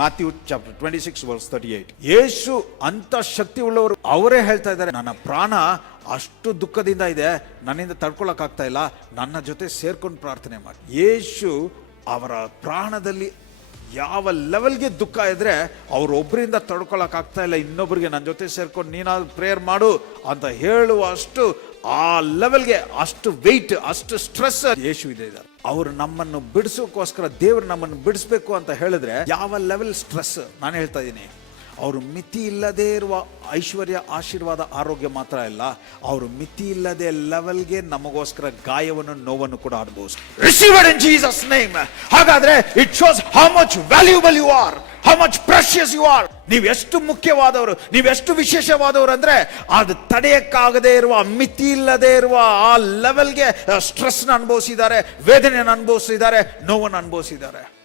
Matthew chapter twenty six verse thirty eight ಯೇಸು ಅಂತ ಶಕ್ತಿ ಉಳ್ಳವರು ಅವರೇ ಹೇಳ್ತಾ ಇದ್ದಾರೆ. ನನ್ನ ಪ್ರಾಣ ಅಷ್ಟು ದುಃಖದಿಂದ ಇದೆ. ನನ್ನಿಂದ ತಡ್ಕೊಳಕ್ ಆಗ್ತಾ ಇಲ್ಲ. ನನ್ನ ಜೊತೆ ಸೇರ್ಕೊಂಡು ಪ್ರಾರ್ಥನೆ ಮಾಡಿ. ಯೇಸು ಅವರ ಪ್ರಾಣದಲ್ಲಿ ಯಾವ ಲೆವೆಲ್ಗೆ ದುಃಖ ಇದ್ರೆ ಅವ್ರೊಬ್ಬರಿಂದ ತಡ್ಕೊಳಕ್ ಆಗ್ತಾ ಇಲ್ಲ. ಇನ್ನೊಬ್ಬರಿಗೆ ನನ್ನ ಜೊತೆ ಸೇರ್ಕೊಂಡು ನೀನಾದ್ರು ಪ್ರೇಯರ್ ಮಾಡು ಅಂತ ಹೇಳುವ ಅಷ್ಟು ಆ ಲೆವೆಲ್ಗೆ ಅಷ್ಟು ವೆಯ್ಟ್ ಅಷ್ಟು ಸ್ಟ್ರೆಸ್ ಯೇಸು ಇದೆ ಅವರು ನಮ್ಮನ್ನು ಬಿಡಿಸೋಕ್ಕೋಸ್ಕರ ದೇವರು ನಮ್ಮನ್ನು ಬಿಡಿಸ್ಬೇಕು ಅಂತ ಹೇಳಿದ್ರೆ ಯಾವ ಲೆವೆಲ್ ಸ್ಟ್ರೆಸ್ ನಾನು ಹೇಳ್ತಾ ಇದ್ದೀನಿ. ಅವರು ಮಿತಿ ಇಲ್ಲದೇ ಇರುವ ಐಶ್ವರ್ಯ ಆಶೀರ್ವಾದ ಆರೋಗ್ಯ ಮಾತ್ರ ಇಲ್ಲ. ಅವರು ಮಿತಿ ಇಲ್ಲದೆ ಲೆವೆಲ್ಗೆ ನಮಗೋಸ್ಕರ ಗಾಯವನ್ನು, ನೋವನ್ನು ಕೂಡ ಅನುಭವಿಸ್ತಾರೆ ರಿಸೀವರ್ ಇನ್ ಜೀಸಸ್ ನೇಮ್ ಹಾಗಾದ್ರೆ it shows how much valuable you are how much precious you are ನೀವು ಎಷ್ಟು ಮುಖ್ಯವಾದವರು ನೀವೆಷ್ಟು ವಿಶೇಷವಾದವರು ಅಂದ್ರೆ ಅದು ತಡೆಯಕ್ಕಾಗದೇ ಇರುವ, ಮಿತಿ ಇಲ್ಲದೆ ಇರುವ ಆ ಲೆವೆಲ್ಗೆ ಸ್ಟ್ರೆಸ್ನ ಅನುಭವಿಸಿದ್ದಾರೆ, ವೇದನೆಯನ್ನು ಅನುಭವಿಸಿದ್ದಾರೆ, ನೋವನ್ನು ಅನುಭವಿಸಿದ್ದಾರೆ.